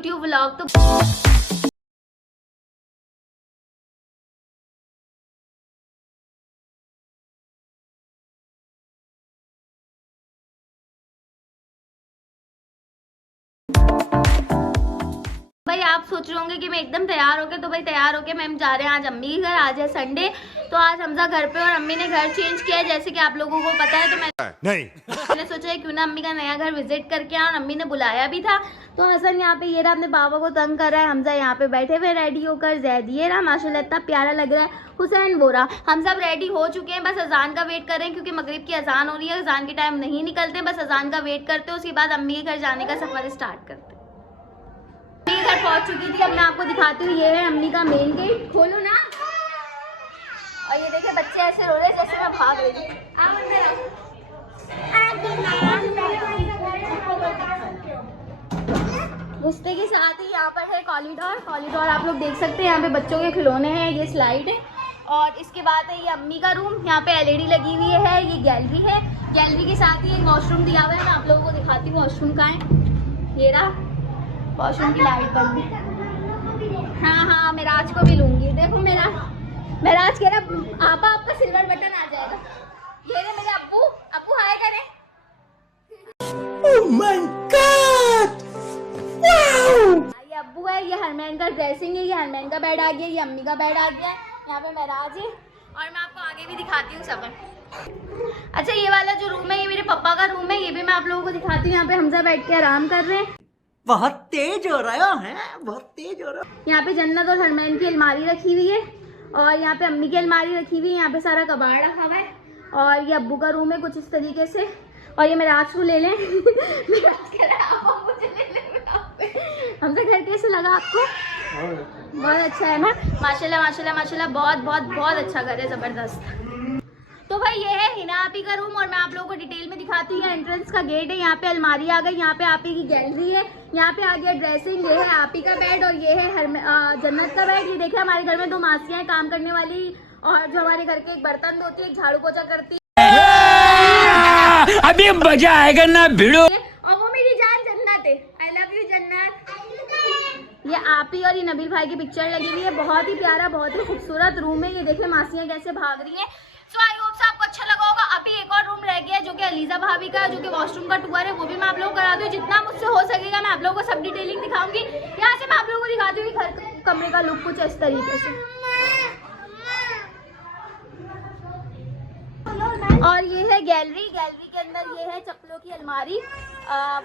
YouTube vlog. तो भाई आप सोच रहे होंगे कि मैं एकदम तैयार होके, तो भाई तैयार होके मैम जा रहे हैं आज अम्मी के घर। आज है संडे, तो आज हमजा घर पे और अम्मी ने घर चेंज किया है जैसे कि आप लोगों को पता है। तो मैंने सोचा क्यों ना अम्मी का नया घर विजिट करके आए, और अम्मी ने बुलाया भी था। तो हसन यहाँ पे ये रहा अपने बाबा को तंग कर रहा है, हमजा यहाँ पे बैठे हुए रेडी होकर, जैद ये रहा माशाल्लाह इतना प्यारा लग रहा है, हुसैन बोरा। हम सब रेडी हो चुके हैं, बस अजान का वेट कर रहे हैं क्योंकि मगरिब की अजान हो रही है। अजान के टाइम नहीं निकलते, बस अजान का वेट करते हैं, उसके बाद अम्मी के घर जाने का सफर स्टार्ट करते हैं। अम्मी घर पहुंच चुकी थी, अब मैं आपको दिखाती हूँ। ये है अम्मी का मेन गेट, खोलो ना। और ये देखिए बच्चे ऐसे रो रहे हैं जैसे मैं भाग रही हूँ। घुसते के साथ ही यहाँ पर है कॉरिडोर आप लोग देख सकते हैं। यहाँ पे बच्चों के खिलौने हैं, ये स्लाइड है। और इसके बाद है ये अम्मी का रूम, यहाँ पे एलईडी लगी हुई है। ये गैलरी है, गैलरी के साथ ही एक वॉशरूम दिया हुआ है। मैं आप लोगों को दिखाती हूँ वॉशरूम का है। ये रहा वॉशरूम की लाइट बंद है। हाँ मेराज को भी लूंगी। देखो मेराज कह रहा आपा आपका सिल्वर बटन आ जाएगा। ये रहे मेरे अब्बू हाय करें। Oh my God! Wow! ये अब्बू है, ये हरमैन का ड्रेसिंग है, ये हरमैन का बेड आ गया, ये अम्मी का बेड आ गया। यहाँ पे मेराज है और मैं आपको आगे भी दिखाती हूँ सब। अच्छा ये वाला जो रूम है ये मेरे पापा का रूम है, ये भी मैं आप लोगों को दिखाती हूँ। यहाँ पे हमजा बैठ के आराम कर रहे हैं। बहुत तेज हो रहा है, बहुत तेज हो रहा है। यहाँ पे जन्नत और हरमैन की अलमारी रखी हुई है, और यहाँ पे अम्मी की अलमारी रखी हुई है। यहाँ पे सारा कबाड़ रखा हुआ है, और ये अब्बू का रूम है कुछ इस तरीके से। और ये मेराज को ले लें। मेराज कह रहा है आप मुझे ले लें। हमसे घर कैसे लगा आपको? बहुत अच्छा है ना, माशाल्लाह माशाल्लाह माशाल्लाह, बहुत अच्छा घर है, जबरदस्त। तो भाई ये है हिना आपी का रूम, और मैं आप लोगों को डिटेल में दिखाती हूँ। एंट्रेंस का गेट है, यहाँ पे अलमारी आ गई, यहाँ पे आपी की गैलरी है, यहाँ पे आ गया ड्रेसिंग, ये है आपी का बेड, और ये है जन्नत का बेड। ये देखिए हमारे घर में 2 मासियाँ हैं काम करने वाली, और जो हमारे घर के एक बर्तन धोती है, एक झाड़ू पोछा करती है। अभी मजा आएगा ना भिड़ो। और वो मेरी जान जन्नत है। आई लव यू जन्नत। ये आपी और ये नबील भाई की पिक्चर लगी हुई है। बहुत ही प्यारा, बहुत ही खूबसूरत रूम है। ये देखिए मासियाँ कैसे भाग रही है। सो आई होप आपको अच्छा लगा होगा। अभी एक और रूम रह गया है जो कि अलीजा भाभी का, जो कि वॉशरूम का टूर है, वो भी मैं आप लोगों को करा दूँ। जितना मुझसे हो सकेगा मैं आप लोगों को सब डिटेलिंग दिखाऊंगी। यहाँ से मैं आप लोगों को दिखाती हूँ घर कमरे का लुक कुछ इस तरीके से। और ये है गैलरी के अंदर ये है चप्पलों की अलमारी,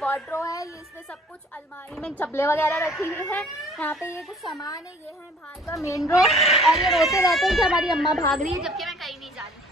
वार्डरो है, ये इसमें सब कुछ अलमारी में चप्पलें वगैरह रखी हुई है। यहाँ पे ये कुछ सामान है, ये है बाहर का मेन डोर। और ये रोते रहते हैं कि हमारी अम्मा भाग रही है, जबकि मैं कहीं नहीं जा रही।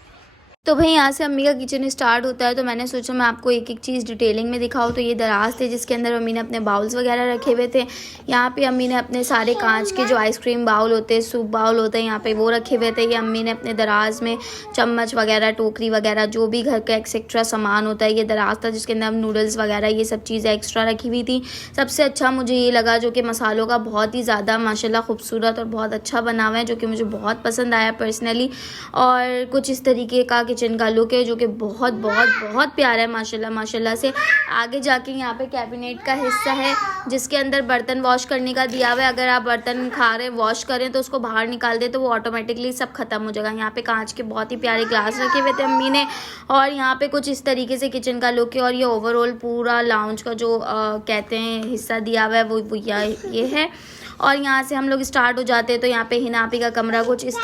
तो भाई यहाँ से अम्मी का किचन स्टार्ट होता है, तो मैंने सोचा मैं आपको एक एक चीज़ डिटेलिंग में दिखाऊँ। तो ये दराज थे जिसके अंदर अम्मी ने अपने बाउल्स वगैरह रखे हुए थे। यहाँ पे अम्मी ने अपने सारे कांच के जो आइसक्रीम बाउल होते हैं, सूप बाउल होते हैं, यहाँ पे वो रखे हुए थे। ये अम्मी ने अपने दराज में चम्मच वगैरह, टोकरी वगैरह, जो भी घर का एक्सेट्रा सामान होता है, ये दराज था जिसके अंदर नूडल्स वगैरह ये सब चीज़ें एक्स्ट्रा रखी हुई थी। सबसे अच्छा मुझे ये लगा जो कि मसालों का बहुत ही ज़्यादा माशाल्लाह खूबसूरत और बहुत अच्छा बना हुआ है, जो कि मुझे बहुत पसंद आया पर्सनली। और कुछ इस तरीके का किचन का लुक है जो कि बहुत प्यारा है माशाल्लाह माशाल्लाह से। आगे जाके यहाँ पे कैबिनेट का हिस्सा है जिसके अंदर बर्तन वॉश करने का दिया हुआ है। अगर आप बर्तन खा रहे वॉश करें तो उसको बाहर निकाल दें तो वो ऑटोमेटिकली सब खत्म हो जाएगा। यहाँ पे कांच के बहुत ही प्यारे ग्लास रखे हुए थे अम्मी ने। और यहाँ पे कुछ इस तरीके से किचन का लुक है। और ये ओवरऑल पूरा लाउंज का जो कहते हैं हिस्सा दिया हुआ है वो ये है। और यहाँ से हम लोग स्टार्ट हो जाते हैं। तो यहाँ पे हिना आपी का कमरा कुछ इस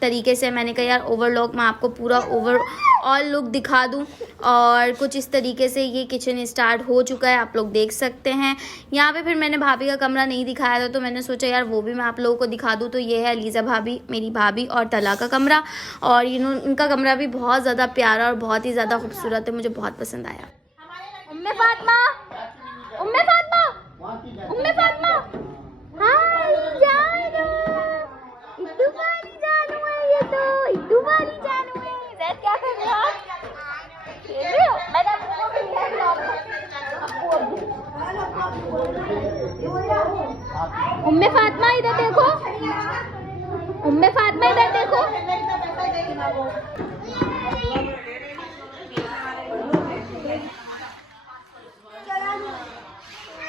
तरीके से मैंने कहा यार ओवरलॉक मैं आपको पूरा ओवरऑल लुक दिखा दूँ। और कुछ इस तरीके से ये किचन स्टार्ट हो चुका है, आप लोग देख सकते हैं। यहाँ पे फिर मैंने भाभी का कमरा नहीं दिखाया था, तो मैंने सोचा यार वो भी मैं आप लोगों को दिखा दूँ। तो ये है अलीज़ा भाभी, मेरी भाभी और तला का कमरा। और इनका कमरा भी बहुत ज़्यादा प्यारा और बहुत ही ज़्यादा खूबसूरत है, मुझे बहुत पसंद आया। उम्मे फातिमा हाय जानू, इद्दू वाली जानू है ये तो, इद्दू वाली जानू है। ज़ैद क्या कर रहे हो? खेल रहे हो? मैंने आपको भी लिया है। उम्मे फातिमा इधर देखो, उम्मे फातिमा इधर देखो।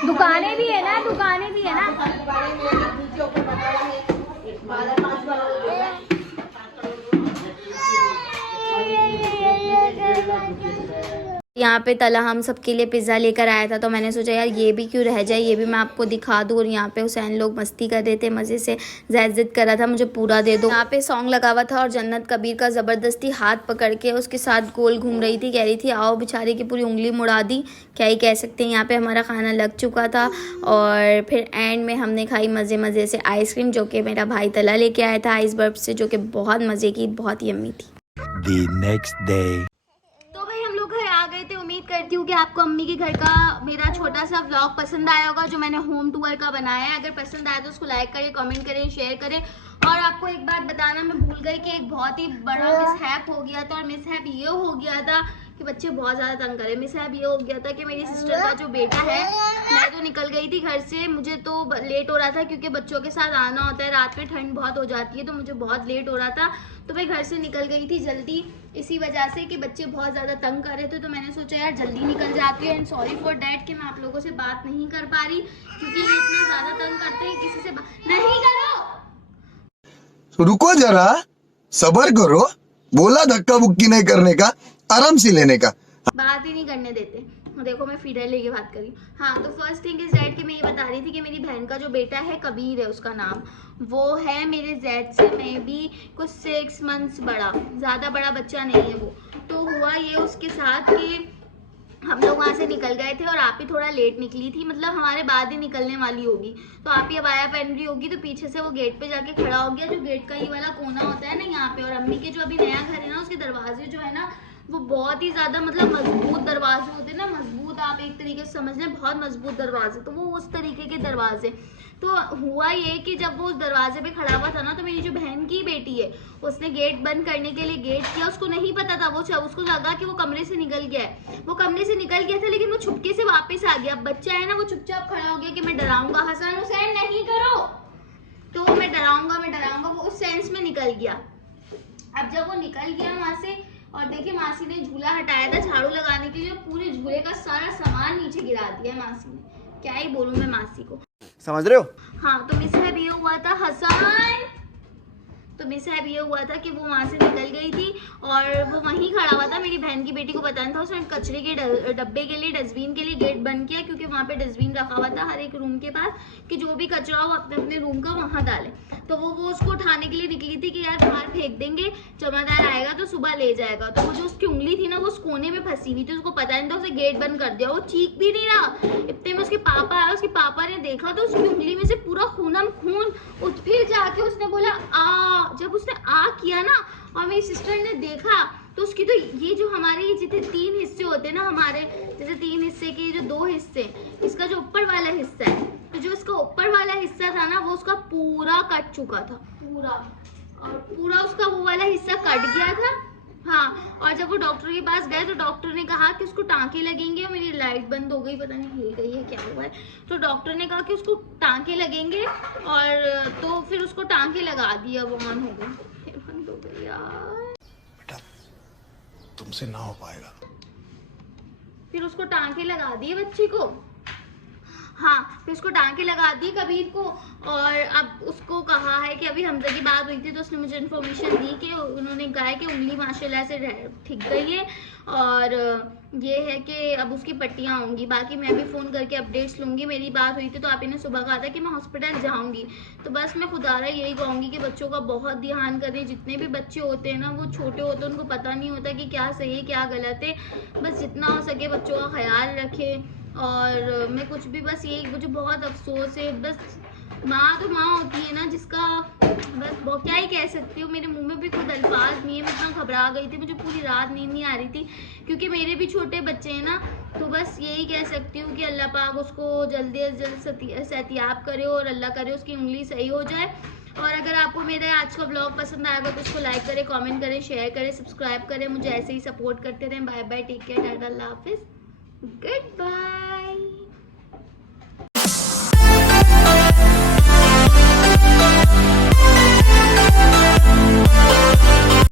दुकानें भी है ना, दुकानें भी है ना। यहाँ पे तला हम सबके लिए पिज़्ज़ा लेकर आया था, तो मैंने सोचा यार ये भी क्यों रह जाए, ये भी मैं आपको दिखा दूँ। और यहाँ पे हुसैन लोग मस्ती कर रहे थे मज़े से, ज़िद कर रहा था मुझे पूरा दे दो। यहाँ पे सॉन्ग लगा हुआ था और जन्नत कबीर का ज़बरदस्ती हाथ पकड़ के उसके साथ गोल घूम रही थी, कह रही थी आओ, बेचारी की पूरी उंगली मुड़ा दी, क्या ही कह सकते हैं। यहाँ पे हमारा खाना लग चुका था और फिर एंड में हमने खाई मज़े से आइसक्रीम, जो कि मेरा भाई तला लेके आया था आइस बर्फ से, जो कि बहुत मज़े की, बहुत यम्मी थी। The next day. आ गए थे। उम्मीद करती हूँ कि आपको अम्मी के घर का मेरा छोटा सा व्लॉग पसंद आया होगा जो मैंने होम टूर का बनाया है। अगर पसंद आया तो उसको लाइक करें, कमेंट करें, शेयर करें। और आपको एक बात बताना मैं भूल गई कि एक बहुत ही बड़ा मिसहैप हो गया था। और मिसहैप ये हो गया था कि बच्चे बहुत ज़्यादा तंग करे। मिसहैप ये हो गया था कि मेरी सिस्टर का जो बेटा है, मैं तो निकल गई थी घर से, मुझे तो लेट हो रहा था क्योंकि बच्चों के साथ आना होता है, रात में ठंड बहुत हो जाती है, तो मुझे बहुत लेट हो रहा था। तो मैं घर से निकल गई थी जल्दी, इसी वजह से कि बच्चे बहुत ज़्यादा तंग कर रहे थे। तो मैंने सोचा यार जल्दी निकल जाती हूँ। एंड सॉरी फॉर डैट कि मैं आप लोगों से बात नहीं कर पा रही, क्योंकि ये इतना ज़्यादा तंग करते हैं, किसी से नहीं करो। रुको जरा, सब्र करो, बोला धक्का बुक्की नहीं करने का, आराम से लेने का, बात ही नहीं करने देते। देखो मैं फीडर लेके बात करी। हाँ, तो फर्स्ट थिंग इज दैट कि मैं ये बता रही थी कि मेरी बहन का जो बेटा है, कबीर है उसका नाम, वो है मेरे जैद से में भी कुछ 6 मंथ्स बड़ा, ज़्यादा बड़ा बच्चा नहीं है वो। तो हुआ ये उसके साथ कि हम लोग वहाँ से निकल गए थे और आप ही थोड़ा लेट निकली थी, मतलब हमारे बाद ही निकलने वाली होगी। तो आप ही अबाया पहन रही होगी, तो पीछे से वो गेट पे जाके खड़ा हो गया, जो गेट का ये वाला कोना होता है ना यहाँ पे। और अम्मी के जो अभी नया घर है ना, उसके दरवाजे जो है ना वो बहुत ही ज़्यादा मतलब मजबूत दरवाजे होते हैं ना, मजबूत आप एक तरीके से समझ लें, बहुत मजबूत दरवाजे। तो वो उस तरीके के दरवाजे। तो हुआ ये कि जब वो उस दरवाजे पे खड़ा हुआ था ना, तो मेरी जो बहन की बेटी है उसने गेट बंद करने के लिए गेट किया। उसको नहीं पता था, वो उसको लगा कि वो कमरे से निकल गया है। वो कमरे से निकल गया था, लेकिन वो छुपके से वापस आ गया। बच्चा है ना, वो चुपचाप खड़ा हो गया कि मैं डराऊंगा, हसन हुसैन नहीं करो, तो मैं डराऊंगा, वो उस सेंस में निकल गया। अब जब वो निकल गया वहां से, और देखिए मासी ने झूला हटाया था झाड़ू लगाने के लिए, पूरे झूले का सारा सामान नीचे गिरा दिया मासी ने। क्या ही बोलूं मैं मासी को, समझ रहे हो? हाँ, तो मिसहैप ये हुआ था हसन, तो मिसहैप ये हुआ था कि वो वहाँ से निकल गई थी और वो वहीं खड़ा हुआ था। मेरी बहन की बेटी को पता नहीं था, उसने कचरे के डब्बे के लिए, डस्टबिन के लिए गेट बंद किया, क्योंकि वहाँ पे डस्टबिन रखा हुआ था हर एक रूम के पास, कि जो भी कचरा हो अपने अपने रूम का वहाँ डाले। तो वो उसको उठाने के लिए निकली थी कि यार बाहर फेंक देंगे, जमादार आएगा तो सुबह ले जाएगा। तो वो जो उसकी उंगली थी ना, वो उस कोने में फंसी हुई थी, उसको पता नहीं था, उसे गेट बंद कर दिया। वो चीख भी नहीं रहा, इतने में उसके पापा आया, उसके पापा ने देखा तो उसकी उंगली में से पूरा खून उठ, फिर जाके उसने बोला आ। जब उसने आ किया ना और मेरी सिस्टर ने देखा, तो उसकी तो ये जो हमारे जितने 3 हिस्से होते हैं ना, हमारे जैसे 3 हिस्से के जो 2 हिस्से, इसका जो ऊपर वाला हिस्सा है, तो जो इसका ऊपर वाला हिस्सा था ना, वो उसका पूरा कट चुका था, पूरा उसका वो वाला हिस्सा कट गया था। हाँ, और जब वो डॉक्टर के पास गए तो डॉक्टर ने कहा कि उसको टांके लगेंगे। मेरी लाइट बंद हो गई, पता नहीं हिल गई है क्या हुआ है। तो डॉक्टर ने कहा कि उसको टांके लगेंगे, और तो फिर उसको टांके लगा दिए। वो ऑन हो गई, बंद हो गई यार, बेटा तुमसे ना हो पाएगा। फिर उसको टांके लगा दिए बच्चे को। हाँ, फिर उसको टांके लगा दिए कबीर को। और अब उसको कहा है कि अभी हमजा की बात हुई थी, तो उसने मुझे इन्फॉर्मेशन दी कि उन्होंने कहा है कि उंगली माशाल्लाह से ठीक गई है, और ये है कि अब उसकी पट्टियाँ होंगी। बाकी मैं भी फ़ोन करके अपडेट्स लूँगी। मेरी बात हुई थी तो आप ने सुबह कहा था कि मैं हॉस्पिटल जाऊँगी। तो बस मैं खुदारा यही कहूँगी कि बच्चों का बहुत ध्यान करें। जितने भी बच्चे होते हैं ना, वो छोटे होते हैं, उनको पता नहीं होता कि क्या सही है क्या गलत है। बस जितना हो सके बच्चों का ख्याल रखें। और मैं कुछ भी बस यही, मुझे बहुत अफसोस है, बस माँ तो माँ होती है ना, जिसका बस क्या ही कह सकती हूँ। मेरे मुंह में भी खुद अल्फाज नहीं है। मैं इतना घबरा गई थी, मुझे पूरी रात नींद नहीं आ रही थी, क्योंकि मेरे भी छोटे बच्चे हैं ना। तो बस यही कह सकती हूँ कि अल्लाह पाक उसको जल्दी से जल्द सेहतियाब करे और अल्लाह करे उसकी उंगली सही हो जाए। और अगर आपको मेरा आज का ब्लॉग पसंद आएगा तो उसको लाइक करें, कमेंट करें, शेयर करें, सब्सक्राइब करें। मुझे ऐसे ही सपोर्ट करते रहें। बाय बाय, टेक केयर, टाटा, अल्लाह हाफिज़, गुड बाय।